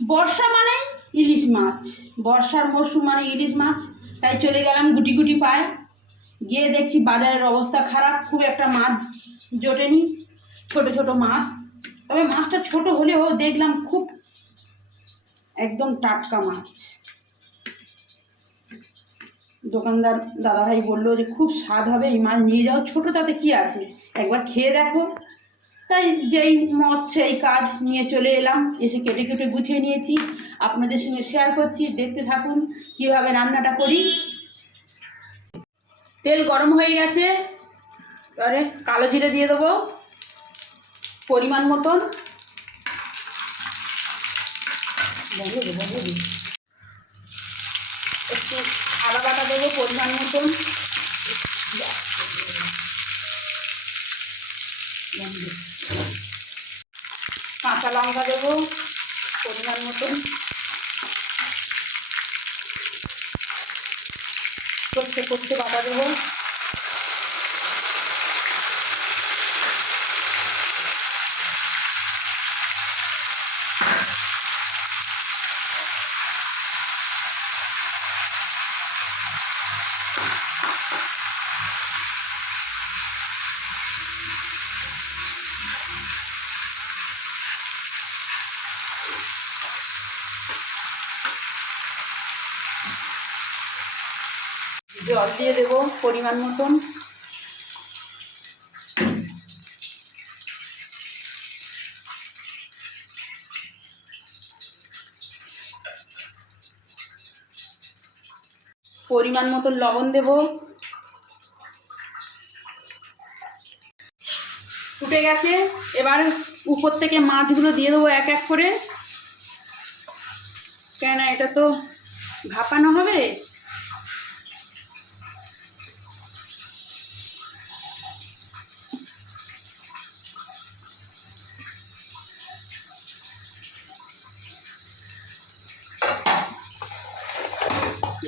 বর্ষা মানে ইলিশ মাছ, বর্ষার মরশুম মানে ইলিশ মাছ। তাই চলে গেলাম গুটি গুটি পায়, গিয়ে দেখছি বাজারের অবস্থা খারাপ, খুব একটা মাছ জোটেনি, ছোট ছোট মাছ। তবে মাছটা ছোট হলেও দেখলাম খুব একদম টাটকা মাছ। দোকানদার দাদাভাই বললো যে খুব স্বাদ হবে, এই মাছ নিয়ে যাও, ছোটো তাতে কী আছে, একবার খেয়ে দেখো। তাই যেই মত সেই কাজ, নিয়ে চলে এলাম, এসে কেটে কেটে গুছিয়ে নিয়েছি, আপনাদের সঙ্গে শেয়ার করছি। দেখতে থাকুন কীভাবে রান্নাটা করি। তেল গরম হয়ে গেছে, এবারে কালো জিরে দিয়ে দেবো পরিমাণ মতন। একটু আদা বাটা দেবো পরিমাণ মতন, কাঁচা লঙ্কা দেবো পরিমাণ মতন, সর্ষে পোস্ত বাটা দেবো, জল দিয়ে দেবো পরিমাণ মতন, পরিমাণ মতন লবণ দেব। ফুটে গেছে, এবার উপর থেকে মাছগুলো দিয়ে দেবো এক এক করে, কেন এটা তো ভাপানো হবে।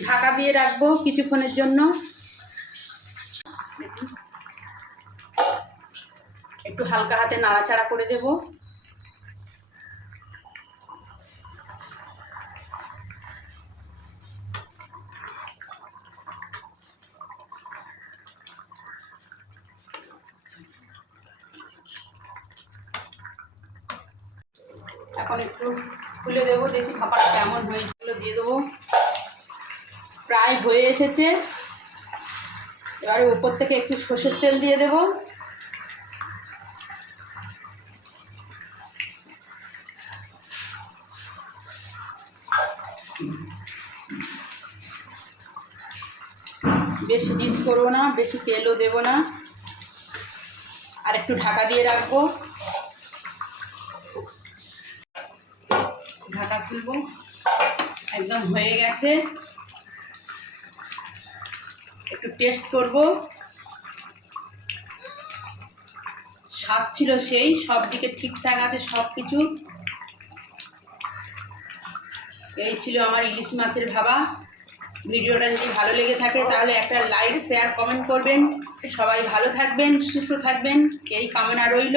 ঢাকা দিয়ে রাখবো কিছুক্ষণের জন্য। একটু হালকা হাতে নাড়াচাড়া করে দেব। এখন একটু খুলে দেবো, দেখি ভাপাটা কেমন হয়েছিল, দিয়ে দেবো। প্রায় হয়ে এসেছে, এবারে উপর থেকে একটু সর্ষের তেল দিয়ে দেব। বেশি ডিস করবো না, বেশি তেলও দেবো না, আর একটু ঢাকা দিয়ে রাখবো। ঢাকা খুলবো, একদম হয়ে গেছে। একটু টেস্ট করব, স্বাদ ছিল সেই, সব দিকে ঠিকঠাক আছে সব কিছু। এই ছিল আমার ইলিশ মাছের ভাপা। ভিডিওটা যদি ভালো লেগে থাকে তাহলে একটা লাইক শেয়ার কমেন্ট করবেন। সবাই ভালো থাকবেন, সুস্থ থাকবেন, এই কামনা রইল।